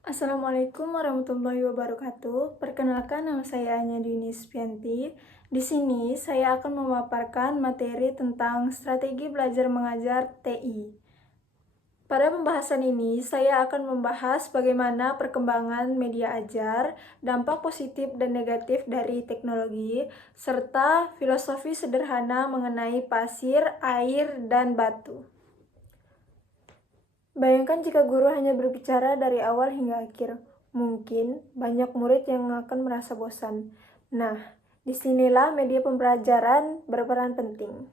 Assalamualaikum warahmatullahi wabarakatuh. Perkenalkan, nama saya Anya Dini Spianti. Di sini saya akan memaparkan materi tentang strategi belajar mengajar TI. Pada pembahasan ini, saya akan membahas bagaimana perkembangan media ajar, dampak positif dan negatif dari teknologi, serta filosofi sederhana mengenai pasir, air, dan batu. Bayangkan jika guru hanya berbicara dari awal hingga akhir. Mungkin banyak murid yang akan merasa bosan. Nah, disinilah media pembelajaran berperan penting.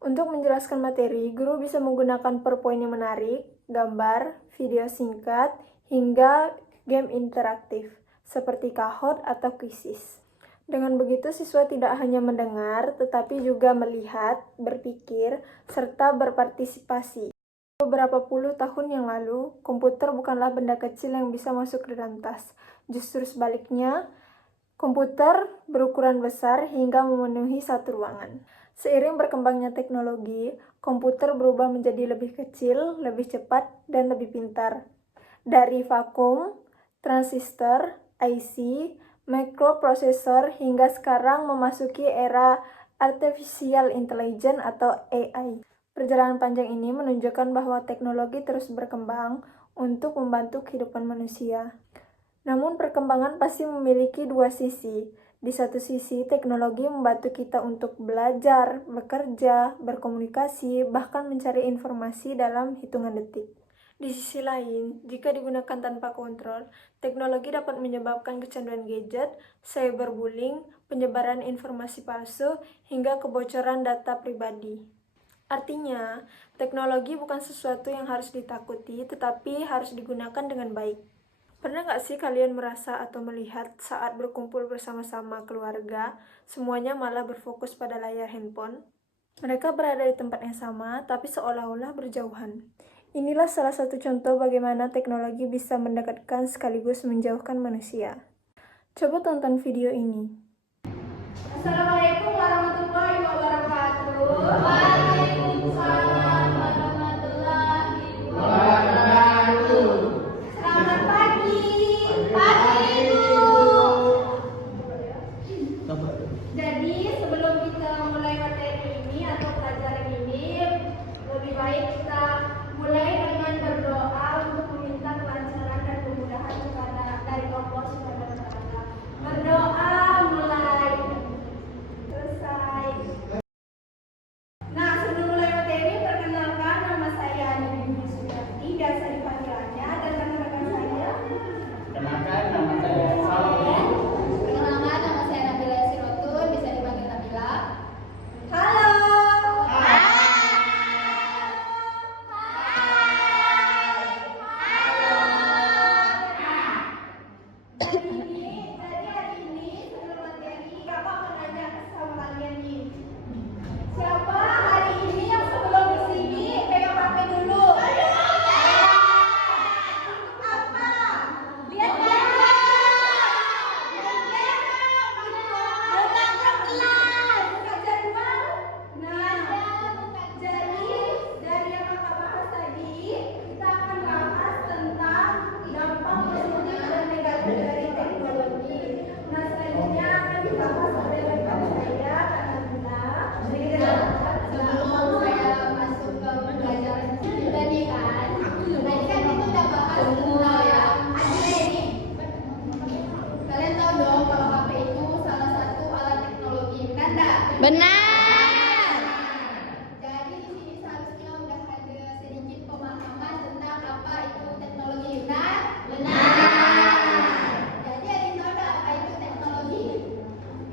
Untuk menjelaskan materi, guru bisa menggunakan PowerPoint yang menarik, gambar, video singkat, hingga game interaktif, seperti Kahoot atau Quizizz. Dengan begitu, siswa tidak hanya mendengar, tetapi juga melihat, berpikir, serta berpartisipasi. Beberapa puluh tahun yang lalu, komputer bukanlah benda kecil yang bisa masuk ke dalam tas. Justru sebaliknya, komputer berukuran besar hingga memenuhi satu ruangan. Seiring berkembangnya teknologi, komputer berubah menjadi lebih kecil, lebih cepat, dan lebih pintar. Dari vakum, transistor, IC, microprocessor, hingga sekarang memasuki era artificial intelligence atau AI. Perjalanan panjang ini menunjukkan bahwa teknologi terus berkembang untuk membantu kehidupan manusia. Namun perkembangan pasti memiliki dua sisi. Di satu sisi, teknologi membantu kita untuk belajar, bekerja, berkomunikasi, bahkan mencari informasi dalam hitungan detik. Di sisi lain, jika digunakan tanpa kontrol, teknologi dapat menyebabkan kecanduan gadget, cyberbullying, penyebaran informasi palsu, hingga kebocoran data pribadi. Artinya, teknologi bukan sesuatu yang harus ditakuti, tetapi harus digunakan dengan baik. Pernah nggak sih kalian merasa atau melihat saat berkumpul bersama-sama keluarga, semuanya malah berfokus pada layar handphone? Mereka berada di tempat yang sama, tapi seolah-olah berjauhan. Inilah salah satu contoh bagaimana teknologi bisa mendekatkan sekaligus menjauhkan manusia. Coba tonton video ini. Assalamualaikum warahmatullahi wabarakatuh. Waalaikumsalam warahmatullahi wabarakatuh. Selamat pagi. Pagi Ibu. Jadi sebelum kita mulai materi ini atau pelajaran ini, lebih baik kita mulai dengan berdoa untuk meminta kelancaran dan kemudahan dari Allah Subhanahu wa taala. Berdoa mulai. Selesai. Nah, sebelum mulai materi, perkenalkan, nama saya Anya Dini Spianti, biasa dipanggil Anya, dan rekan-rekan saya. Kenalkan, nama saya Saleh. Perkenalkan, nama saya Nabila Sirotun, bisa dipanggil Nabila. Halo. Hai. Hari ini sebelum materi, Kakak mau nanya sama kalian nih. Siapa hari ini yang sebelum di sini pegang HP dulu? Apa? Lihat gambar. Bukan kelas. Bukan jadwal. Nah, jadi dari yang kakak bahas tadi, kita akan bahas tentang dampak positif dan negatif dari teknologi. Nah, selanjutnya akan dibahas oleh rekan saya, Kak Nabila. Sebelum saya masuk ke pelajaran kita nih kan, tadi kan kita udah bahas tentang ada ini. Kalian tahu dong kalau HP itu salah satu alat teknologi, benar nggak? Benar. Jadi di sini seharusnya udah ada sedikit pemahaman tentang apa itu teknologi, benar? Benar. Jadi ada yang tahu nggak apa itu teknologi?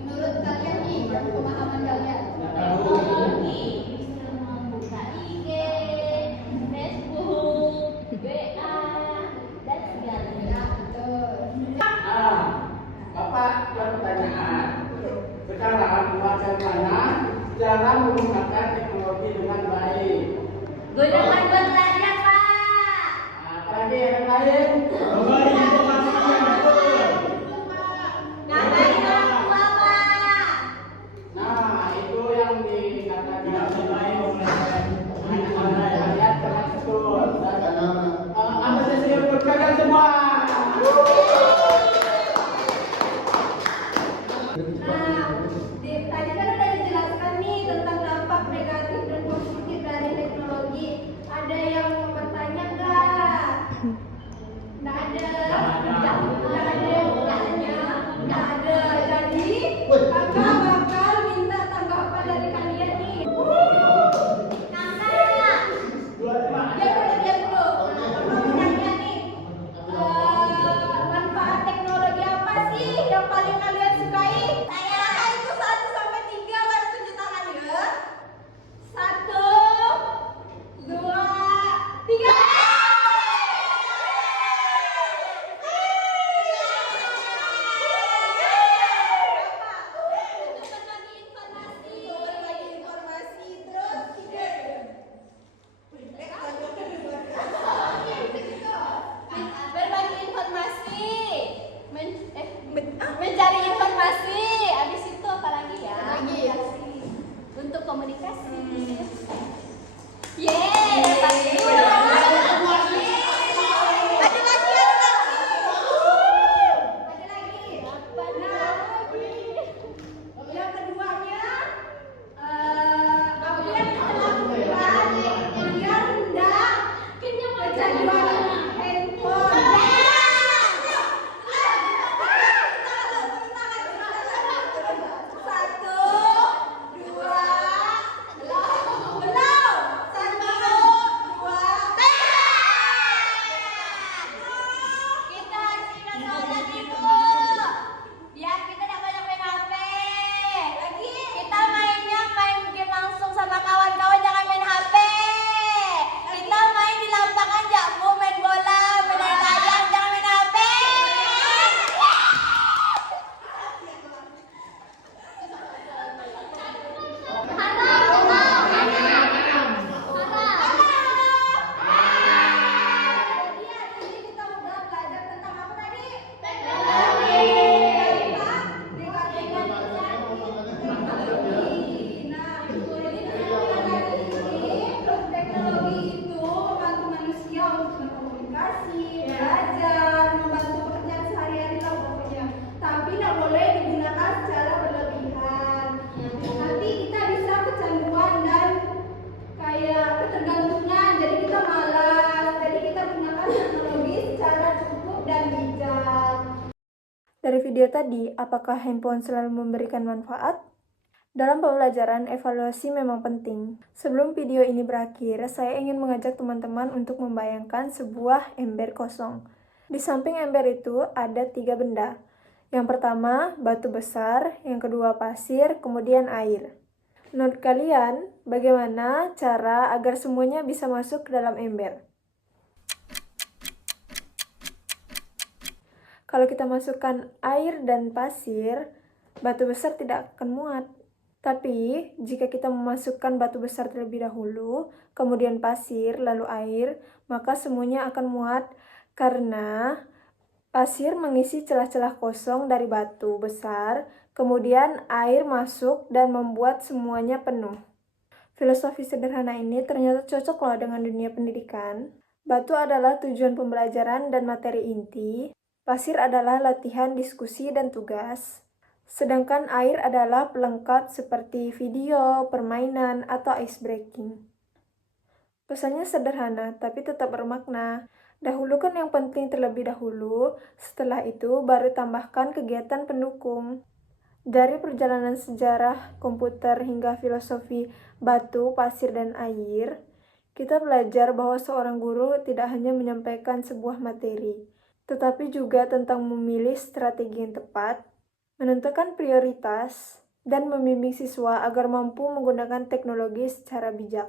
Menurut kalian nih, pemahaman kalian? Teknologi bisa membuka IG, Facebook, WA, dan segalanya. Betul. Bapak yang pertanyaan. Sekarang bagaimana Tadi kan udah dijelaskan nih tentang dampak negatif dan positif dari teknologi. Ada yang mau bertanya nggak? Nggak ada. Nggak ada yang mau bertanya. Nggak ada. Jadi kakak bakal minta tanggapan dari kalian nih. Kakak. Diam dulu. Nah, kakak mau tanya nih. Manfaat teknologi apa sih yang paling kalian sukai? Kakak itu 1 sampai 3 baru tunjuk tangan ya. 1, 2, 3. Berbagi informasi, mencari informasi, habis itu apa lagi ya? Untuk komunikasi. Yeay, dapat 2. Ada lagi ya? Ada lagi. Yang keduanya, apa yang kita lakukan biar enggak kecanduan handphone. Satu, dua, belum. 1, 2, kita harus ingat sholat ibu. Biar kita tidak banyak main HP. Lagi kita mainnya main game langsung sama kawan-kawan, jangan main HP. Kita main di lapangan jamu, main bola, main layang, jangan main HP. Jadi hari ini kita udah belajar tentang apa tadi? Teknologi. Nah, jadi kesimpulan dari ini, teknologi itu membantu manusia untuk berkomunikasi, belajar, membantu pekerjaan sehari-hari lah pokoknya. Tapi tidak boleh digunakan secara berlebihan. Nanti kita bisa kecanduan dan kayak ketergantungan, jadi kita malas. Jadi kita gunakan teknologi secara cukup dan bijak. Dari video tadi, apakah handphone selalu memberikan manfaat? Dalam pembelajaran, evaluasi memang penting. Sebelum video ini berakhir, saya ingin mengajak teman-teman untuk membayangkan sebuah ember kosong. Di samping ember itu ada 3 benda. Yang pertama, batu besar, yang kedua pasir, kemudian air. Menurut kalian, bagaimana cara agar semuanya bisa masuk ke dalam ember? Kalau kita masukkan air dan pasir, batu besar tidak akan muat. Tapi, jika kita memasukkan batu besar terlebih dahulu, kemudian pasir, lalu air, maka semuanya akan muat karena pasir mengisi celah-celah kosong dari batu besar, kemudian air masuk dan membuat semuanya penuh. Filosofi sederhana ini ternyata cocok loh dengan dunia pendidikan. Batu adalah tujuan pembelajaran dan materi inti, pasir adalah latihan, diskusi, dan tugas. Sedangkan air adalah pelengkap seperti video, permainan, atau ice breaking. Pesannya sederhana, tapi tetap bermakna. Dahulukan yang penting terlebih dahulu, setelah itu baru tambahkan kegiatan pendukung. Dari perjalanan sejarah komputer hingga filosofi batu, pasir, dan air, kita belajar bahwa seorang guru tidak hanya menyampaikan sebuah materi, tetapi juga tentang memilih strategi yang tepat, menentukan prioritas, dan membimbing siswa agar mampu menggunakan teknologi secara bijak.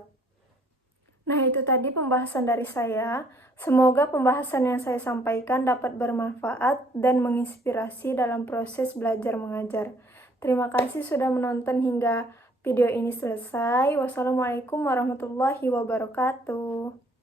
Nah, itu tadi pembahasan dari saya. Semoga pembahasan yang saya sampaikan dapat bermanfaat dan menginspirasi dalam proses belajar mengajar. Terima kasih sudah menonton hingga video ini selesai. Wassalamualaikum warahmatullahi wabarakatuh.